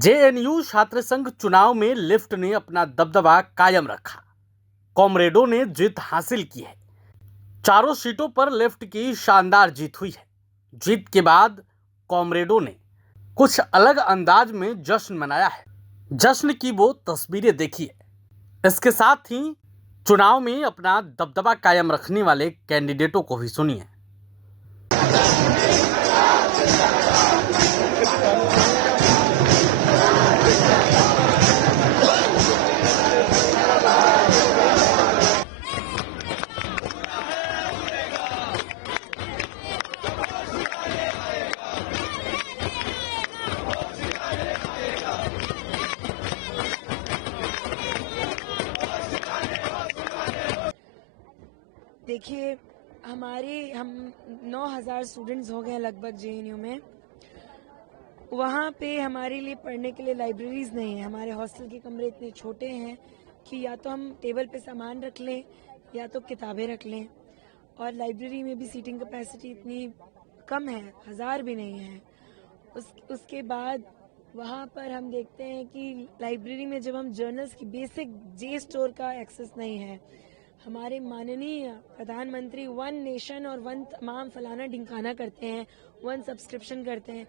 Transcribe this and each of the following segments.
JNU छात्र संघ चुनाव में लिफ्ट ने अपना दबदबा कायम रखा। कॉमरेडों ने जीत हासिल की है। चारों सीटों पर लिफ्ट की शानदार जीत हुई है। जीत के बाद कॉमरेडों ने कुछ अलग अंदाज में जश्न मनाया है। जश्न की वो तस्वीरें देखिए। इसके साथ ही चुनाव में अपना दबदबा कायम रखने वाले कैंडिडेटों को भी सुनिए। देखिए, हम 9,000 स्टूडेंट्स हो गए हैं लगभग जेएनयू में। वहाँ पे हमारे लिए पढ़ने के लिए लाइब्रेरीज नहीं है। हमारे हॉस्टल के कमरे इतने छोटे हैं कि या तो हम टेबल पे सामान रख लें या तो किताबें रख लें, और लाइब्रेरी में भी सीटिंग कैपेसिटी इतनी कम है, 1,000 भी नहीं है। उसके बाद वहाँ पर हम देखते हैं कि लाइब्रेरी में जब हम जर्नल्स की बेसिक जे स्टोर का एक्सेस नहीं है। हमारे माननीय प्रधानमंत्री वन नेशन और वन तमाम फलाना ढिंकाना करते हैं, वन सब्सक्रिप्शन करते हैं।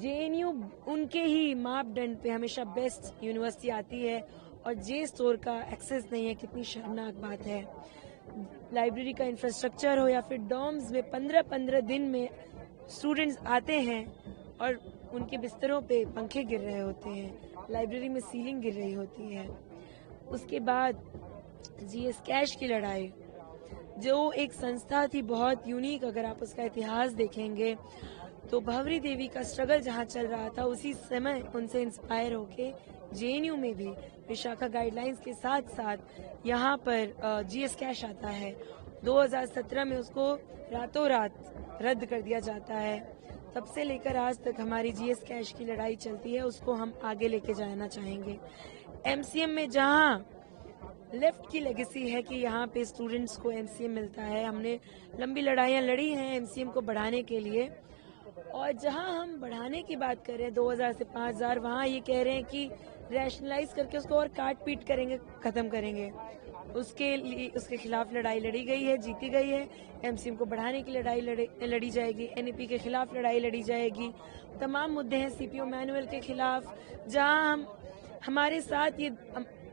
जेएनयू उनके ही मापदंड पे हमेशा बेस्ट यूनिवर्सिटी आती है और जे स्टोर का एक्सेस नहीं है। कितनी शर्मनाक बात है। लाइब्रेरी का इंफ्रास्ट्रक्चर हो या फिर डॉर्म्स में 15-15 दिन में स्टूडेंट्स आते हैं और उनके बिस्तरों पे पंखे गिर रहे होते हैं, लाइब्रेरी में सीलिंग गिर रही होती है। उसके बाद जीएस कैश की लड़ाई, जो एक संस्था थी बहुत यूनिक, अगर आप उसका इतिहास देखेंगे तो भंवरी देवी का स्ट्रगल जहां चल रहा था उसी समय उनसे इंस्पायर होके जेएनयू में भी विशाखा गाइडलाइंस के साथ साथ यहाँ पर जीएस कैश आता है। 2017 में उसको रातों रात रद्द कर दिया जाता है। तब से लेकर आज तक हमारी जीएस कैश की लड़ाई चलती है, उसको हम आगे लेके जाना चाहेंगे। एमसीएम में जहां लेफ्ट की लेगेसी है कि यहाँ पे स्टूडेंट्स को एमसीएम मिलता है, हमने लंबी लड़ाइयाँ लड़ी हैं एमसीएम को बढ़ाने के लिए, और जहाँ हम बढ़ाने की बात कर रहे हैं 2000 से 5000, वहाँ ये कह रहे हैं कि रैशनलाइज करके उसको और काट पीट करेंगे, खत्म करेंगे। उसके खिलाफ लड़ाई लड़ी गई है, जीती गई है। एमसीएम को बढ़ाने की लड़ाई लड़ी जाएगी, एनईपी के खिलाफ लड़ाई लड़ी जाएगी। तमाम मुद्दे हैं सीपीओ मैनुअल के खिलाफ, जहाँ हमारे साथ ये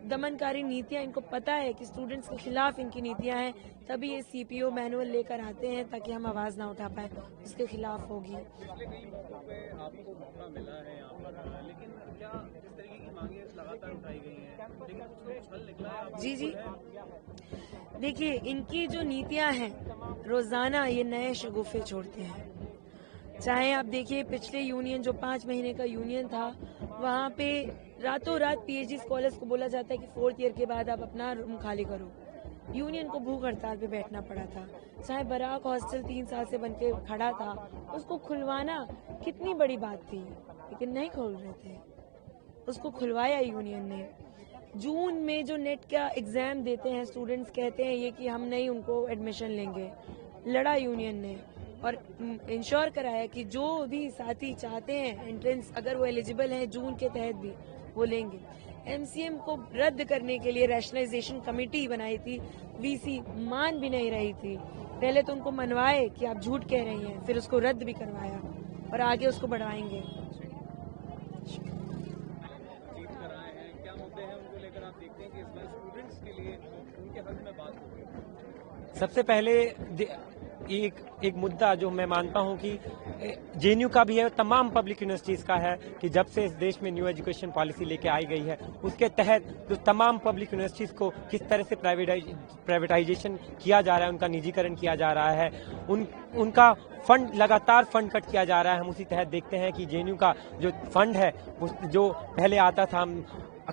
दमनकारी नीतियां, इनको पता है कि स्टूडेंट्स के खिलाफ इनकी नीतियां हैं, तभी ये सीपीओ मैनुअल लेकर आते हैं ताकि हम आवाज ना उठा पाए, उसके खिलाफ होगी। आपको मौका मिला है यहाँ पर, लेकिन क्या जिस तरीके की मांगे लगातार उठाई गई हैं, लेकिन कुछ हल निकला है? जी देखिए, इनकी जो नीतियां हैं रोजाना ये नए शगुफे छोड़ते हैं। चाहे आप देखिए पिछले यूनियन जो 5 महीने का यूनियन था, वहाँ पे रातों रात पीएचडी स्कॉलर्स को बोला जाता है कि 4th ईयर के बाद आप अपना रूम खाली करो। यूनियन को भूख हड़ताल पे बैठना पड़ा था। चाहे बराक हॉस्टल 3 साल से बन के खड़ा था, उसको खुलवाना कितनी बड़ी बात थी, लेकिन नहीं खोल रहे थे, उसको खुलवाया यूनियन ने। जून में जो नेट का एग्जाम देते हैं स्टूडेंट्स, कहते हैं ये कि हम नहीं उनको एडमिशन लेंगे, लड़ा यूनियन ने और इंश्योर कराया कि जो भी साथी चाहते हैं एंट्रेंस, अगर वो एलिजिबल हैं जून के तहत भी, वो लेंगे। एमसीएम को रद्द करने के लिए रैशनलाइजेशन कमेटी बनाई थी, वीसी मान भी नहीं रही थी। पहले तो उनको मनवाए कि आप झूठ कह रही हैं, फिर उसको रद्द भी करवाया और आगे उसको बढ़ाएंगे। सबसे पहले एक मुद्दा जो मैं मानता हूं कि जेएनयू का भी है, तमाम पब्लिक यूनिवर्सिटीज का है कि जब से इस देश में न्यू एजुकेशन पॉलिसी लेके आई गई है, उसके तहत जो तमाम पब्लिक यूनिवर्सिटीज को किस तरह से प्राइवेटाइजेशन किया जा रहा है, उनका निजीकरण किया जा रहा है, उनका फंड लगातार फंड कट किया जा रहा है। हम उसी तहत देखते हैं कि जेएनयू का जो फंड है, जो पहले आता था, हम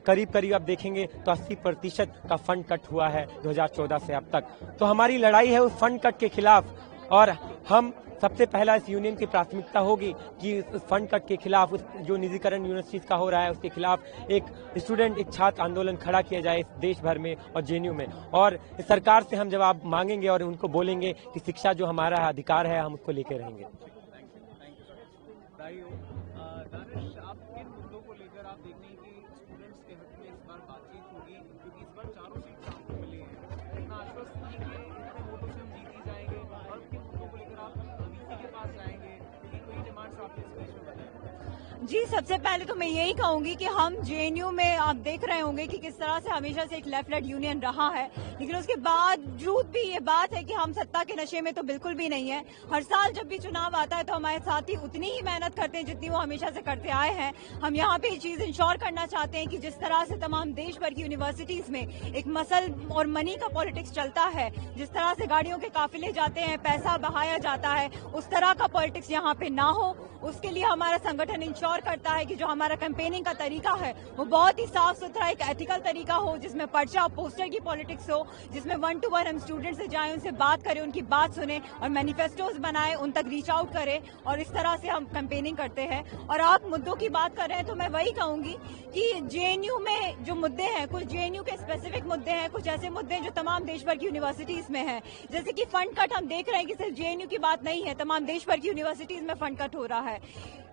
करीब अब देखेंगे तो 80% का फंड कट हुआ है 2014 से अब तक। तो हमारी लड़ाई है उस फंड कट के खिलाफ, और हम सबसे पहला इस यूनियन की प्राथमिकता होगी कि उस फंड कट के खिलाफ, उस जो निजीकरण यूनिवर्सिटीज का हो रहा है उसके खिलाफ एक छात्र आंदोलन खड़ा किया जाए इस देश भर में और जेएनयू में। और सरकार से हम जवाब मांगेंगे और उनको बोलेंगे कि शिक्षा जो हमारा अधिकार है, हम उसको लेके रहेंगे। जी, सबसे पहले तो मैं यही कहूंगी कि हम जेएनयू में आप देख रहे होंगे कि किस तरह से हमेशा से एक लेफ्ट राइट यूनियन रहा है, लेकिन उसके बावजूद भी ये बात है कि हम सत्ता के नशे में तो बिल्कुल भी नहीं है। हर साल जब भी चुनाव आता है तो हमारे साथी उतनी ही मेहनत करते हैं जितनी वो हमेशा से करते आए हैं। हम यहाँ पे ये चीज इंश्योर करना चाहते हैं कि जिस तरह से तमाम देश भर की यूनिवर्सिटीज में एक मसल और मनी का पॉलिटिक्स चलता है, जिस तरह से गाड़ियों के काफिले जाते हैं, पैसा बहाया जाता है, उस तरह का पॉलिटिक्स यहाँ पे ना हो, उसके लिए हमारा संगठन इंश्योर करता है कि जो हमारा कैंपेनिंग का तरीका है वो बहुत ही साफ सुथरा एक एथिकल तरीका हो, जिसमें पर्चा पोस्टर की पॉलिटिक्स हो, जिसमें 1 to 1 हम स्टूडेंट से जाएं, उनसे बात करें, उनकी बात सुने और मैनिफेस्टोज बनाए, उन तक रीच आउट करें और इस तरह से हम कैंपेनिंग करते हैं। और आप मुद्दों की बात कर रहे हैं तो मैं वही कहूंगी कि जेएनयू में जो मुद्दे हैं, कुछ जेएनयू के स्पेसिफिक मुद्दे हैं, कुछ ऐसे मुद्दे हैं जो तमाम देश भर की यूनिवर्सिटीज में हैं, जैसे कि फंड कट। हम देख रहे हैं कि सिर्फ जेएनयू की बात नहीं है, तमाम देश भर की यूनिवर्सिटीज में फंड कट हो रहा है।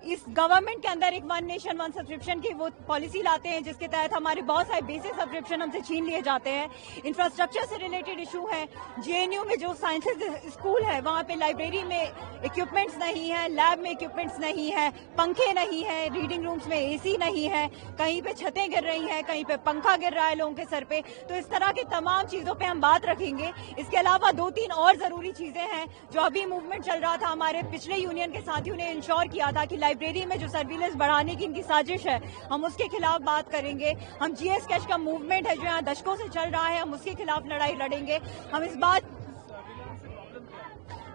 इस गवर्नमेंट के अंदर एक 1 नेशन 1 सब्सक्रिप्शन की वो पॉलिसी लाते हैं, जिसके तहत हमारे बहुत सारे बेसिक सब्सक्रिप्शन हमसे छीन लिए जाते हैं। इंफ्रास्ट्रक्चर से रिलेटेड इशू है। जेएनयू में जो साइंसेज स्कूल है वहाँ पे लाइब्रेरी में इक्विपमेंट्स नहीं है, लैब में इक्विपमेंट्स नहीं है, पंखे नहीं है, रीडिंग रूम्स में एसी नहीं है, कहीं पे छतें गिर रही हैं, कहीं पे पंखा गिर रहा है लोगों के सर पे। तो इस तरह की तमाम चीजों पे हम बात रखेंगे। इसके अलावा 2-3 और जरूरी चीजें हैं जो अभी मूवमेंट चल रहा था, हमारे पिछले यूनियन के साथियों ने इंश्योर किया था कि लाइब्रेरी में जो सर्विलेंस बढ़ाने की इनकी साजिश है, हम उसके खिलाफ बात करेंगे। हम जीएस कैश का मूवमेंट है जो यहाँ दशकों से चल रहा है, हम उसके खिलाफ लड़ाई लड़ेंगे। हम इस बात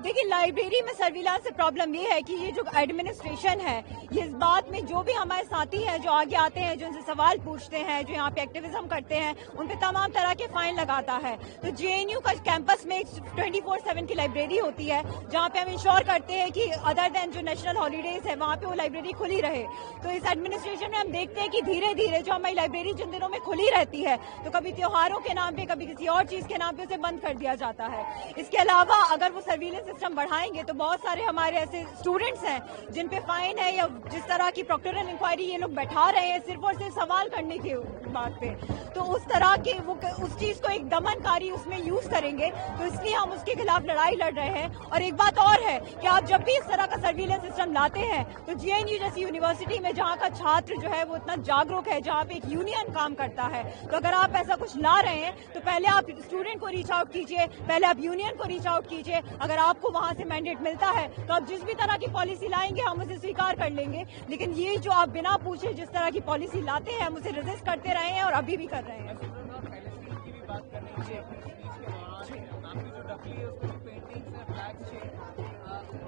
देखिए, लाइब्रेरी में सर्विलांस से प्रॉब्लम ये है कि ये जो एडमिनिस्ट्रेशन है, ये इस बात में जो भी हमारे साथी हैं जो आगे आते हैं, जो उनसे सवाल पूछते हैं, जो यहाँ पे एक्टिविज्म करते हैं, उन पे तमाम तरह के फाइन लगाता है। तो जेएनयू का कैंपस में 24/7 की लाइब्रेरी होती है, जहाँ पे हम इंश्योर करते हैं कि अदर देन जो नेशनल हॉलीडेज है वहाँ पे वो लाइब्रेरी खुली रहे। तो इस एडमिनिस्ट्रेशन में हम देखते हैं कि धीरे धीरे जो हमारी लाइब्रेरी जिन दिनों में खुली रहती है, तो कभी त्योहारों के नाम पे, कभी किसी और चीज के नाम पे उसे बंद कर दिया जाता है। इसके अलावा अगर वो सर्विलेंस सिस्टम बढ़ाएंगे तो बहुत सारे हमारे ऐसे स्टूडेंट्स हैं जिन पे फाइन है, या जिस तरह की प्रोक्टोरल इंक्वायरी ये लोग बैठा रहे हैं सिर्फ और सिर्फ सवाल करने के बात पे, तो उस तरह के वो उस चीज को एक दमनकारी उसमें यूज करेंगे। तो इसलिए हम उसके खिलाफ लड़ाई लड़ रहे हैं। और एक बात और है कि आप जब भी इस तरह का सर्विलेंस सिस्टम लाते हैं तो जेएनयू जैसी यूनिवर्सिटी में जहाँ का छात्र जो है वो इतना जागरूक है, जहाँ पे एक यूनियन काम करता है, तो अगर आप ऐसा कुछ ला रहे हैं तो पहले आप स्टूडेंट को रीच आउट कीजिए, पहले आप यूनियन को रीच आउट कीजिए। अगर आपको वहाँ से मैंडेट मिलता है तो आप जिस भी तरह की पॉलिसी लाएंगे हम उसे स्वीकार कर लेंगे। लेकिन ये जो आप बिना पूछे जिस तरह की पॉलिसी लाते हैं, हम उसे रेजिस्ट करते रहे हैं और अभी भी कर रहे हैं। पैलेस्टीन की भी बात करनी चाहिए अपनी स्पीच के दौरान। आपकी जो डकली है उसको भी पेंटिंग्स है, फ्लैग्स है।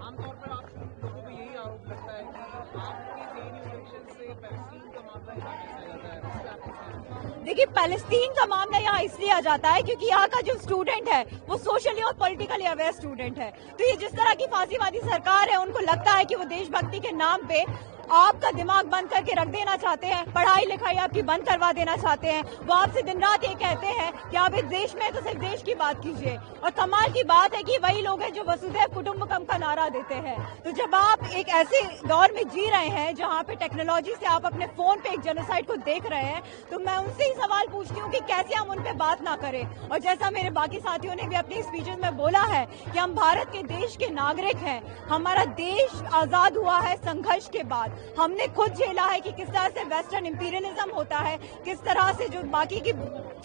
आमतौर पर आप लोगों को यही आरोप लगता है कि आपके जेएनयू इलेक्शन से पैलेस्टीन का मामला यहाँ कैसा जाता है, उस पर आपको क्या लगता है? देखिए, पैलेस्टीन का मामला यहाँ इसलिए आ जाता है क्योंकि यहाँ का जो स्टूडेंट है वो सोशली और पॉलिटिकली अवेयर स्टूडेंट है। तो ये जिस तरह की फांसीवादी सरकार है, उनको लगता है कि वो देशभक्ति के नाम पे आपका दिमाग बंद करके रख देना चाहते हैं, पढ़ाई लिखाई आपकी बंद करवा देना चाहते हैं। वो आपसे दिन रात ये कहते हैं कि आप इस देश में तो सिर्फ देश की बात कीजिए। और कमाल की बात है कि वही लोग हैं जो वसुधैव कुटुंबकम का नारा देते हैं। तो जब आप एक ऐसे दौर में जी रहे हैं जहाँ पे टेक्नोलॉजी से आप अपने फोन पे एक जेनोसाइड को देख रहे हैं, तो मैं उनसे ही सवाल पूछती हूँ कि कैसे हम उन पे बात ना करें। और जैसा मेरे बाकी साथियों ने भी अपनी स्पीचेस में बोला है कि हम भारत के देश के नागरिक हैं, हमारा देश आजाद हुआ है संघर्ष के बाद। हमने खुद झेला है कि किस तरह से वेस्टर्न इंपीरियलिज्म होता है, किस तरह से जो बाकी की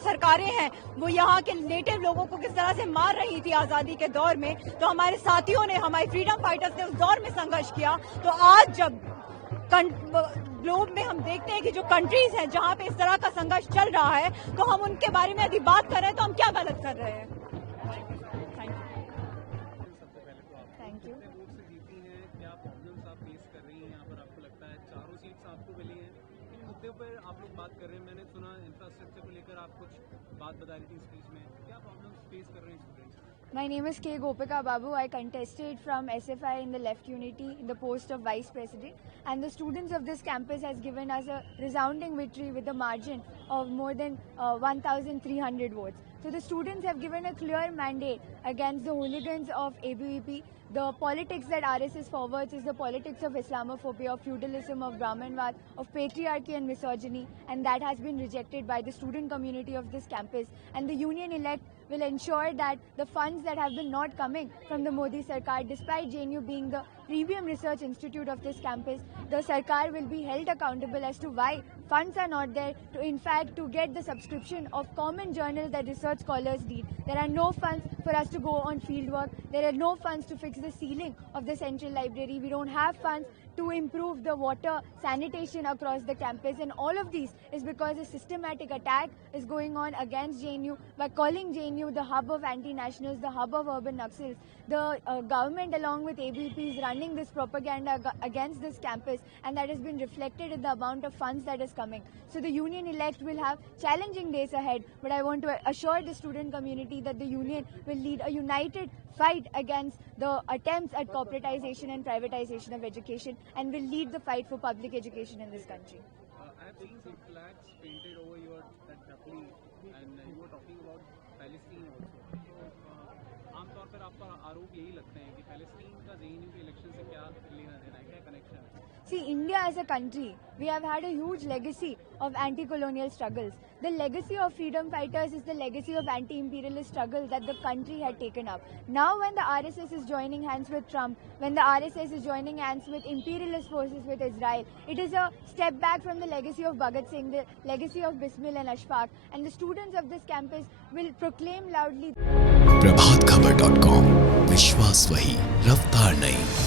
सरकारें हैं वो यहाँ के नेटिव लोगों को किस तरह से मार रही थी आजादी के दौर में। तो हमारे साथियों ने, हमारे फ्रीडम फाइटर्स ने उस दौर में संघर्ष किया। तो आज जब ग्लोब में हम देखते हैं कि जो कंट्रीज हैं जहाँ पे इस तरह का संघर्ष चल रहा है, तो हम उनके बारे में यदि बात कर रहे हैं तो हम क्या गलत कर रहे हैं। Thank you. जीती हैं, क्या प्रॉब्लम्स आप फेस कर रही हैं यहाँ पर? आपको लगता है चारों सीट्स आपको मिली हैं, इन मुद्दों पर आप लोग बात कर रहे हैं। मैंने सुना इंफ्रास्ट्रक्चर को लेकर आप कुछ बात बता रही थी स्पीच में, क्या प्रॉब्लम्स फेस कर रहे हैं students? My name is K. Gopika Babu. I contested from SFI in the Left Unity in the post of Vice President, and the students of this campus has given us a resounding victory with a margin of more than 1,300 votes. So the students have given a clear mandate against the hooligans of ABVP. The politics that RSS forwards is the politics of Islamophobia, of feudalism, of Brahmanwad, of patriarchy and misogyny, and that has been rejected by the student community of this campus. And the union elect will ensure that the funds that have been not coming from the Modi Sarkar, despite JNU being the Premium Research Institute of this campus, the Sarkar will be held accountable as to why funds are not there to, in fact, to get the subscription of common journals that research scholars need. There are no funds for us to go on field work. There are no funds to fix the ceiling of the central library. We don't have funds to improve the water sanitation across the campus, and all of these is because a systematic attack is going on against JNU by calling JNU the hub of anti-nationals, the hub of urban Naxals. The government along with ABP is running this propaganda against this campus, and that has been reflected in the amount of funds that is coming. So the union elect will have challenging days ahead, but I want to assure the student community that the union will lead a united fight against the attempts at corporatization and privatization of education, and will lead the fight for public education in this country. I have seen some flags painted over your that Duffy, and you were talking about Palestine also. तो आमतौर पर आपका आरोप यही लगते हैं कि Palestine का जेएनयू के इलेक्शन से क्या लेना देना है, क्या कनेक्शन है? See, India as a country, we have had a huge legacy of anti-colonial struggles. The legacy of freedom fighters is the legacy of anti-imperialist struggle that the country had taken up. Now when the RSS is joining hands with Trump, when the RSS is joining hands with imperialist forces with Israel, it is a step back from the legacy of Bhagat Singh, the legacy of Bismil and Ashfaq, and the students of this campus will proclaim loudly. प्रभातखबर.com, विश्वास वही, रफ्तार नहीं।